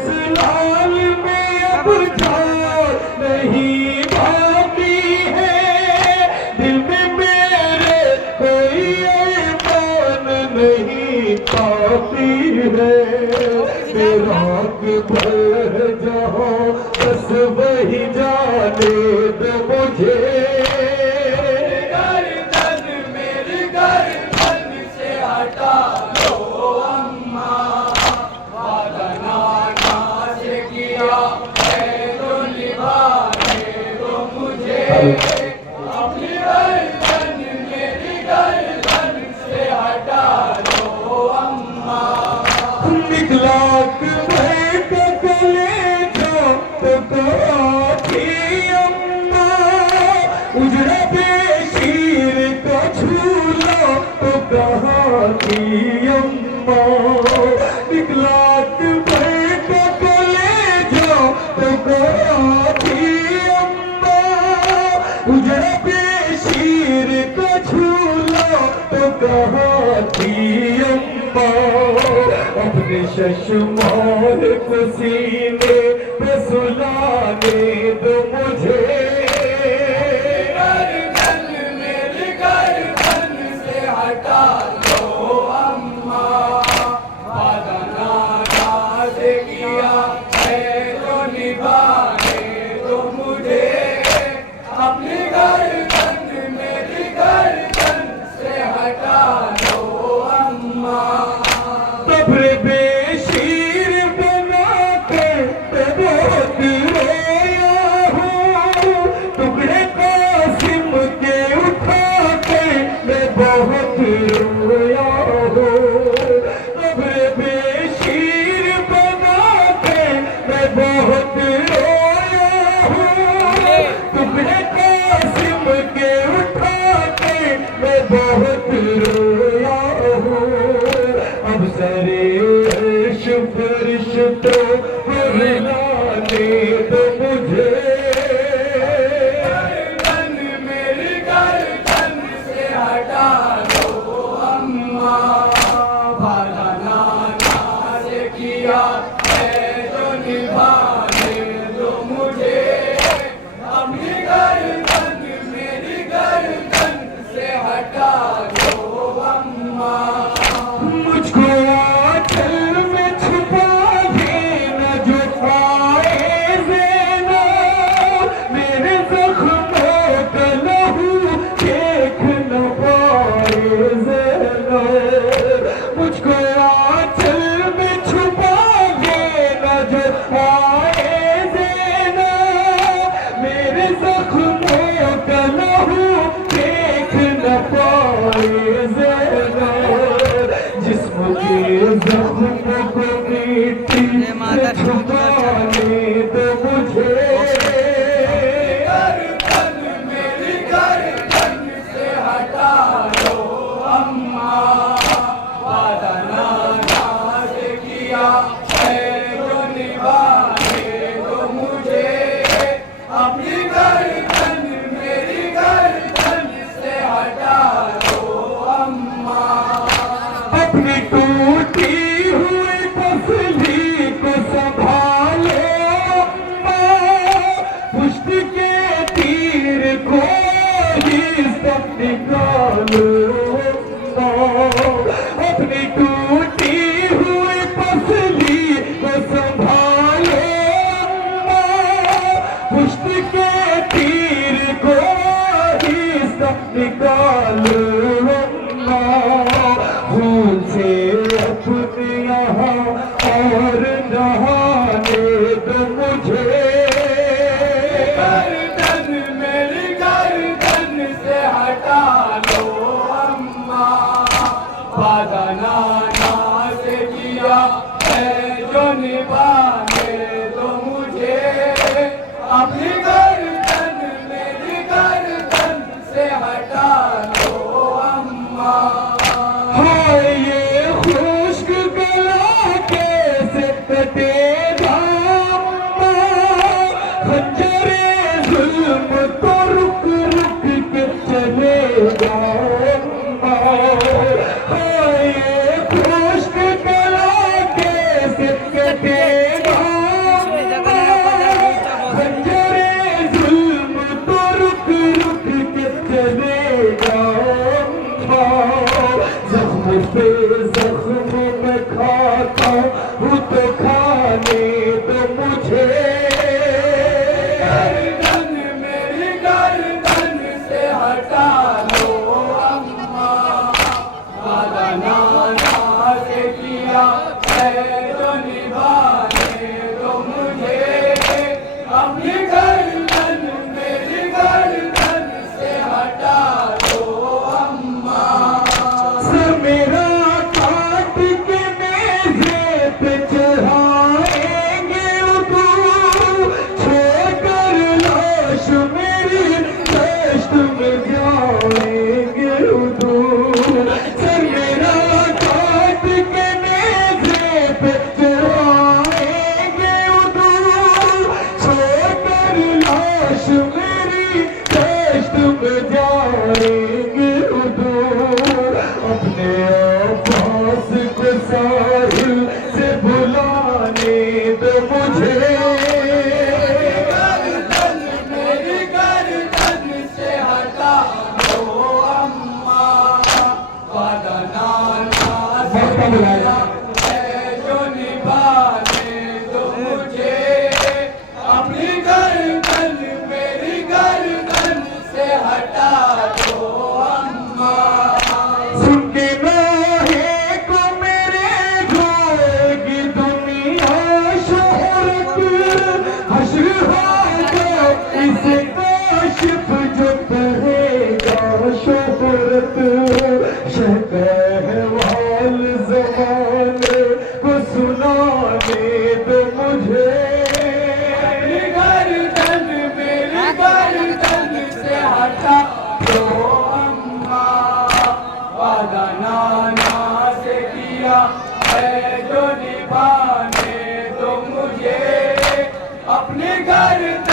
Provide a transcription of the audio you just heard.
इस लाल में अब जान नहीं बाकी है, दिल में मेरे कोई ईमान नहीं बाकी है। रात भर जहाँ बस वही जाने दो मुझे, गर्दन मेरी गर्दन से हटा लो अम्मा, वादा नाना से किया है तो निभाने दो मुझे। अपनी गर्दन मेरी गर्दन से हटा लो अम्मा। निकला उजड़ा बेशीर का झूला तो कहाँ की अम्मा, निकला बैठ ले जाओ तो कहाँ की अम्मा, उजड़ा बेशीर का झूला तो कहाँ की अम्मा। अपने शशमार को सीने पे सुलाने दो मुझे, हटा लो अम्मा, वादा नाना से किया है तो निभाने दो मुझे। अपनी गर्दन मेरी गर्दन से हटा लो अम्मा। कब्र बेशीर बना के बहुत रोया हूँ, टुकड़े कासिम के उठा के मैं बहुत रोया हूँ। कब्र बेशीर बना के मैं बहुत रोया हूँ, टुकड़े कासिम के उठा के मैं बहुत रोया हूँ। अब सरे अर्श फर्श तो हिलाने दो मुझे, गर्दन मेरी गर्दन से हटा लो अम्मा, वादा नाना से किया है तो निभाने दो मुझे। अपनी गर्दन मेरी गर्दन से हटा लो अम्मा। मुझको आंचल में छुपा देना जो पाए ज़ेना, मेरे ज़ख्मों का लहू देख न पाए ज़ेना। मुझको आंचल में छुपा देना जो पाए ज़ेना, मेरे ज़ख्मों का लहू देख न पाए ज़ेना। जिस्म के ज़ख्म को मिट्टी में छुपाने दो मुझे, गर्दन मेरी गर्दन से हटा लो अम्मा, वादा नाना से किया है तो निभाने दो मुझे। अपनी गर्दन मेरी गर्दन से हटा लो अम्मा। अपनी टूटी हुई पसली को संभाले इस काशिफ जो कहेगा शोहरत शहवाल ज़माने को सुनाने दो मुझे। गर्दन मेरी गर्दन से हटा दो अम्मा, वादा नाना से किया है जो निभाने दो मुझे। अपनी गर्दन